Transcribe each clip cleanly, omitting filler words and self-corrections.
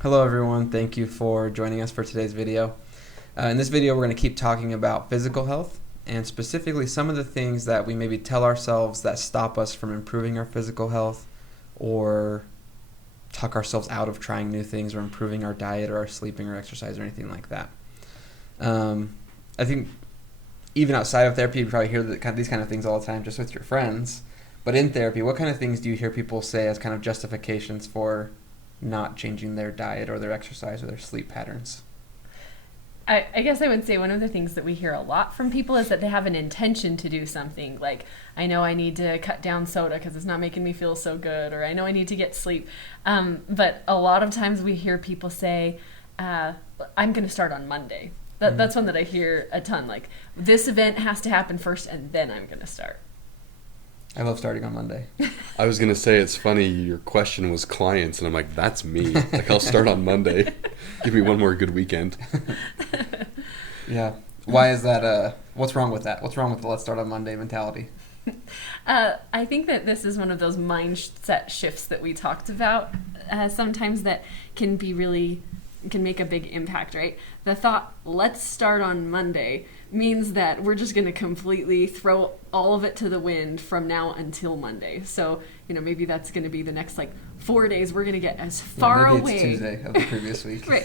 Hello everyone, thank you for joining us for today's video. In this video we're going to keep talking about physical health and specifically some of the things that we maybe tell ourselves that stop us from improving our physical health or talk ourselves out of trying new things or improving our diet or our sleeping or exercise or anything like that. I think even outside of therapy you probably hear these kind of things all the time just with your friends, but in therapy what kind of things do you hear people say as kind of justifications for not changing their diet or their exercise or their sleep patterns? I guess I would say one of the things that we hear a lot from people is that they have an intention to do something. Like, I know I need to cut down soda because it's not making me feel so good, or I know I need to get sleep. But a lot of times we hear people say, I'm going to start on Monday. That's one that I hear a ton. Like, this event has to happen first and then I'm going to start. I love starting on Monday. I was going to say, it's funny, your question was clients, and I'm like, that's me. Like, I'll start on Monday. Give me one more good weekend. Yeah. Why is that? What's wrong with that? What's wrong with the let's start on Monday mentality? I think that this is one of those mindset shifts that we talked about sometimes that can make a big impact, right? The thought, let's start on Monday, means that we're just going to completely throw all of it to the wind from now until Monday. So, maybe that's going to be the next 4 days. We're going to get as far away. It's Tuesday of the previous week. right.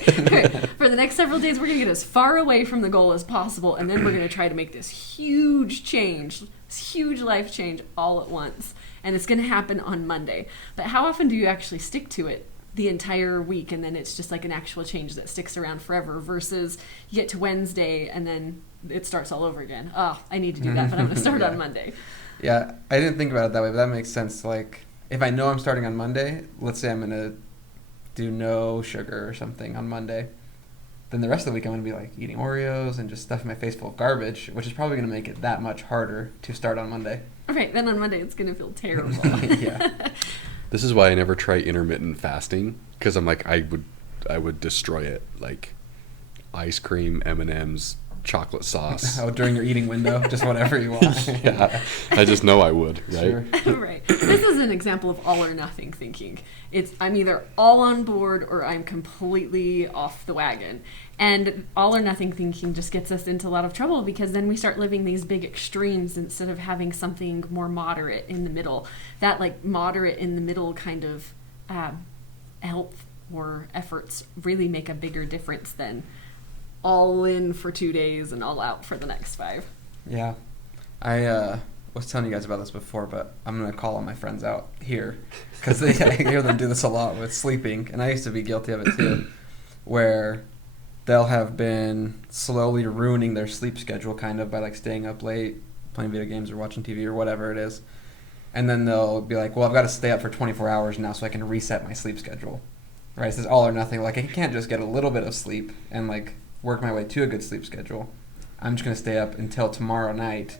For the next several days, we're going to get as far away from the goal as possible. And then we're going to try to make this huge change, this huge life change all at once. And it's going to happen on Monday. But how often do you actually stick to it the entire week, and then it's just like an actual change that sticks around forever, versus you get to Wednesday and then it starts all over again. Oh, I need to do that, but I'm going to start Yeah. on Monday. Yeah, I didn't think about it that way, but that makes sense. Like, if I know I'm starting on Monday, let's say I'm going to do no sugar or something on Monday, then the rest of the week I'm going to be like eating Oreos and just stuffing my face full of garbage, which is probably going to make it that much harder to start on Monday. Right, then on Monday it's going to feel terrible. Yeah. This is why I never try intermittent fasting, because I'm like, I would destroy it. Like, ice cream, M&Ms, chocolate sauce. Oh, during your eating window, just whatever you want. Yeah, I just know I would, right? Sure. Right. This is an example of all or nothing thinking. I'm either all on board or I'm completely off the wagon. And all or nothing thinking just gets us into a lot of trouble, because then we start living these big extremes instead of having something more moderate in the middle. That moderate in the middle kind of health or efforts really make a bigger difference than all in for 2 days and all out for the next 5. Yeah. I was telling you guys about this before, but I'm going to call all my friends out here because I hear them do this a lot with sleeping, and I used to be guilty of it too, where they'll have been slowly ruining their sleep schedule kind of by staying up late, playing video games or watching TV or whatever it is. And then they'll be like, well, I've got to stay up for 24 hours now so I can reset my sleep schedule. Right? It's all or nothing. Like, I can't just get a little bit of sleep and work my way to a good sleep schedule. I'm just going to stay up until tomorrow night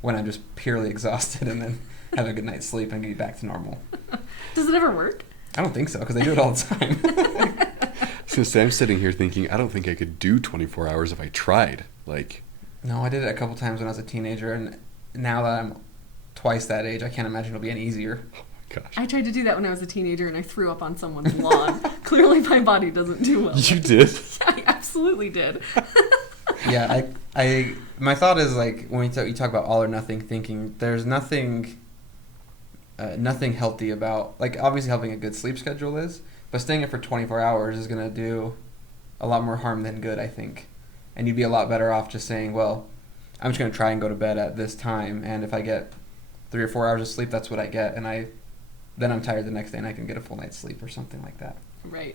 when I'm just purely exhausted, and then have a good night's sleep and get back to normal. Does it ever work? I don't think so, because I do it all the time. I was gonna say, I'm sitting here thinking, I don't think I could do 24 hours if I tried. No, I did it a couple times when I was a teenager, and now that I'm twice that age, I can't imagine it'll be any easier. Gosh. I tried to do that when I was a teenager and I threw up on someone's lawn. Clearly my body doesn't do well. You did? I absolutely did. Yeah, my thought is when you talk about all or nothing thinking, there's nothing healthy about, obviously having a good sleep schedule is, but staying up for 24 hours is going to do a lot more harm than good, I think. And you'd be a lot better off just saying, well, I'm just going to try and go to bed at this time, and if I get 3 or 4 hours of sleep, that's what I get, and then I'm tired the next day and I can get a full night's sleep or something like that. Right.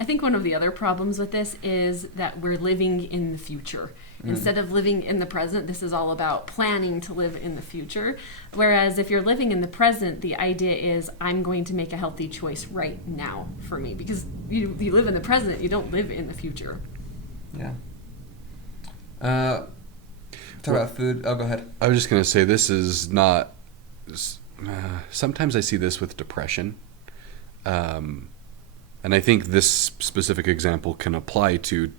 I think one of the other problems with this is that we're living in the future. Instead of living in the present, this is all about planning to live in the future. Whereas if you're living in the present, the idea is, I'm going to make a healthy choice right now for me. Because you live in the present, you don't live in the future. Yeah. Talk about food. Oh, go ahead. I was just going to say, this is not... sometimes I see this with depression. And I think this specific example can apply to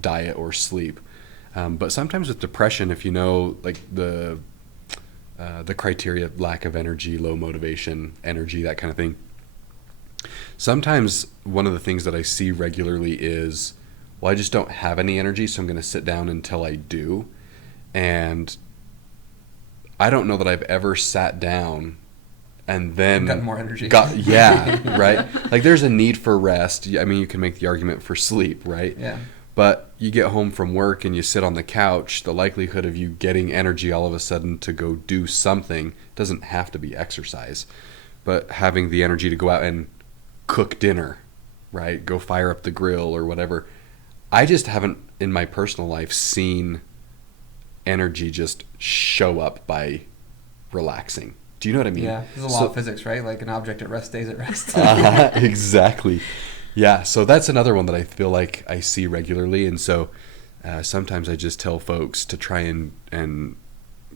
diet or sleep. But sometimes with depression, if you know the criteria, lack of energy, low motivation, energy, that kind of thing, Sometimes one of the things that I see regularly is, well, I just don't have any energy, so I'm going to sit down until I do. And I don't know that I've ever sat down and then Got more energy. Yeah, right? Like there's a need for rest. I mean, you can make the argument for sleep, right? Yeah. But you get home from work and you sit on the couch, the likelihood of you getting energy all of a sudden to go do something doesn't have to be exercise, but having the energy to go out and cook dinner, right? Go fire up the grill or whatever. I just haven't in my personal life seen energy just show up by relaxing. Do you know what I mean? Yeah, there's a lot of physics, right? Like an object at rest stays at rest. Exactly. Yeah, so that's another one that I feel like I see regularly. And so sometimes I just tell folks to try and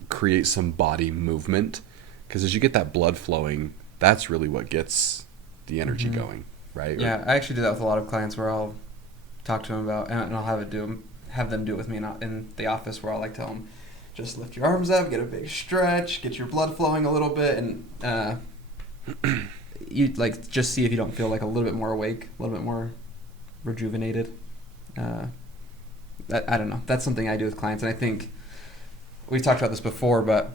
create some body movement, because as you get that blood flowing, that's really what gets the energy going, right? Yeah, I actually do that with a lot of clients where I'll talk to them about, and I'll have them do it with me in the office, where I'll like tell them, just lift your arms up, get a big stretch, get your blood flowing a little bit, and you like just see if you don't feel like a little bit more awake, a little bit more rejuvenated. I don't know. That's something I do with clients, and I think we've talked about this before, but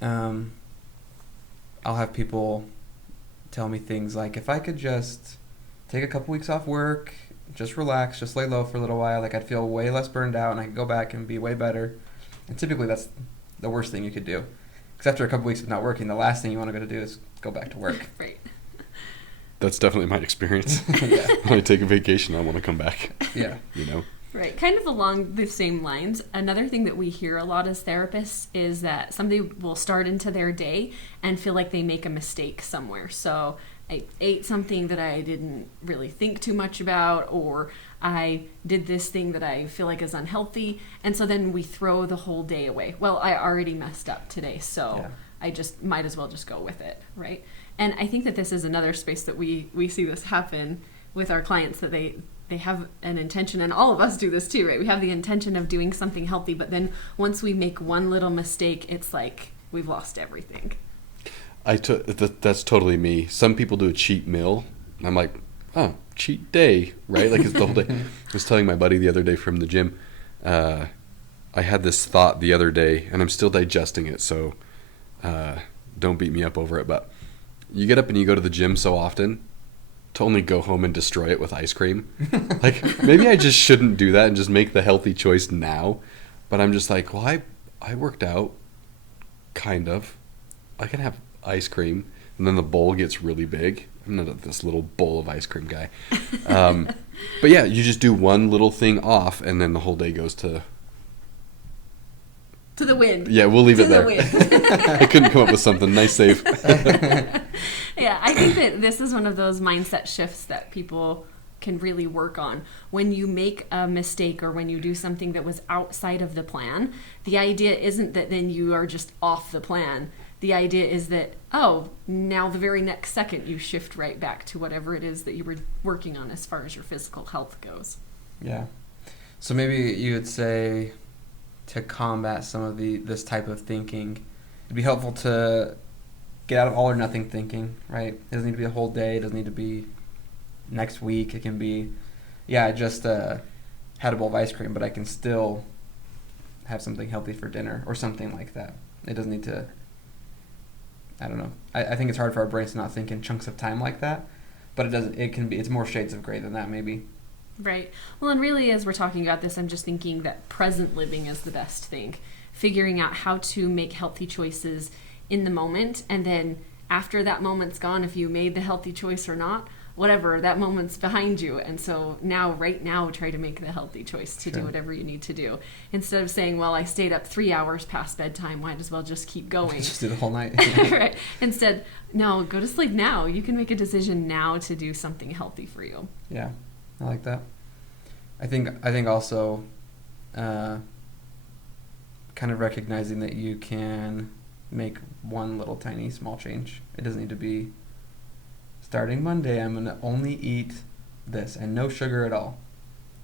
I'll have people tell me things like, if I could just take a couple weeks off work, just relax, just lay low for a little while, like I'd feel way less burned out and I could go back and be way better. And typically that's the worst thing you could do. Because after a couple weeks of not working, the last thing you want to go to do is go back to work. Right. That's definitely my experience. Yeah. When I take a vacation, I want to come back. Yeah. You know? Right. Kind of along the same lines, another thing that we hear a lot as therapists is that somebody will start into their day and feel like they make a mistake somewhere. So I ate something that I didn't really think too much about, or I did this thing that I feel like is unhealthy. And so then we throw the whole day away. Well, I already messed up today, so Yeah. I just might as well just go with it. Right. And I think that this is another space that we see this happen with our clients, that they have an intention, and all of us do this too, right? We have the intention of doing something healthy, but then once we make one little mistake, it's like we've lost everything. That's totally me. Some people do a cheat meal, and I'm like, oh, cheat day, right? Like it's the whole day. I was telling my buddy the other day from the gym, I had this thought the other day, and I'm still digesting it, so don't beat me up over it, but you get up and you go to the gym so often to only go home and destroy it with ice cream. Like, maybe I just shouldn't do that and just make the healthy choice now. But I'm just like, well, I worked out, kind of. I can have ice cream. And then the bowl gets really big. I'm not this little bowl of ice cream guy. But yeah, you just do one little thing off, and then the whole day goes to the wind. Yeah, we'll leave it there. The I couldn't come up with something. Nice save. Yeah, I think that this is one of those mindset shifts that people can really work on. When you make a mistake or when you do something that was outside of the plan, the idea isn't that then you are just off the plan. The idea is that, oh, now the very next second you shift right back to whatever it is that you were working on as far as your physical health goes. Yeah. So maybe you would say, to combat some of this type of thinking, it'd be helpful to get out of all or nothing thinking, right? It doesn't need to be a whole day. It doesn't need to be next week. It can be, I just had a bowl of ice cream, but I can still have something healthy for dinner or something like that. It doesn't need to, I don't know. I think it's hard for our brains to not think in chunks of time like that, but it's more shades of gray than that maybe. Right. Well, and really, as we're talking about this, I'm just thinking that present living is the best thing. Figuring out how to make healthy choices in the moment, and then after that moment's gone, if you made the healthy choice or not, whatever, that moment's behind you. And so right now, try to make the healthy choice to do whatever you need to do. Instead of saying, well, I stayed up 3 hours past bedtime, might as well just keep going. Just do the whole night. Right. Instead, no, go to sleep now. You can make a decision now to do something healthy for you. Yeah. I like that. I think also kind of recognizing that you can make one little tiny small change. It doesn't need to be, starting Monday I'm going to only eat this and no sugar at all.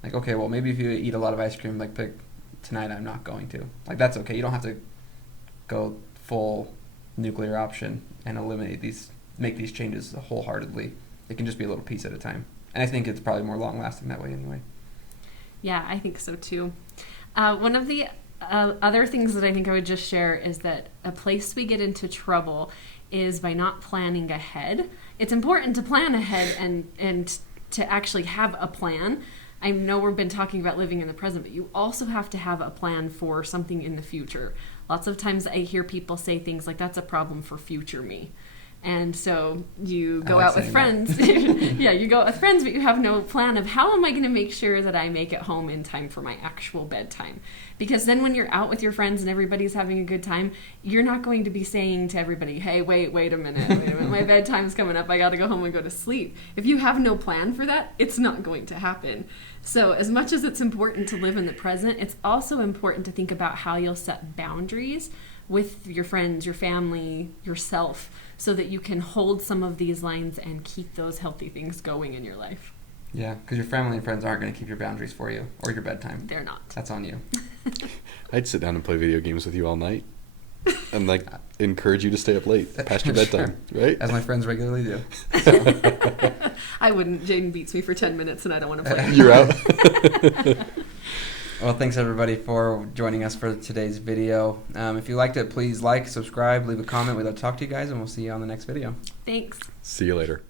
Like, okay, well, maybe if you eat a lot of ice cream, like pick tonight, I'm not going to. Like, that's okay. You don't have to go full nuclear option and make these changes wholeheartedly. it can just be a little piece at a time. And I think it's probably more long-lasting that way anyway. Yeah, I think so too. One of the other things that I think I would just share is that a place we get into trouble is by not planning ahead. It's important to plan ahead and to actually have a plan. I know we've been talking about living in the present, but you also have to have a plan for something in the future. Lots of times I hear people say things like, that's a problem for future me. And so you go out with friends. Yeah, you go out with friends, but you have no plan of how am I going to make sure that I make it home in time for my actual bedtime? Because then when you're out with your friends and everybody's having a good time, you're not going to be saying to everybody, hey, wait a minute, my bedtime's coming up, I got to go home and go to sleep. If you have no plan for that, it's not going to happen. So as much as it's important to live in the present, it's also important to think about how you'll set boundaries with your friends, your family, yourself, so that you can hold some of these lines and keep those healthy things going in your life. Yeah, because your family and friends aren't going to keep your boundaries for you or your bedtime. They're not. That's on you. I'd sit down and play video games with you all night and like encourage you to stay up late past your bedtime, right? As my friends regularly do. So. I wouldn't. Jaden beats me for 10 minutes and I don't want to play. You're out. Well, thanks everybody for joining us for today's video. If you liked it, please like, subscribe, leave a comment. We'd love to talk to you guys, and we'll see you on the next video. Thanks. See you later.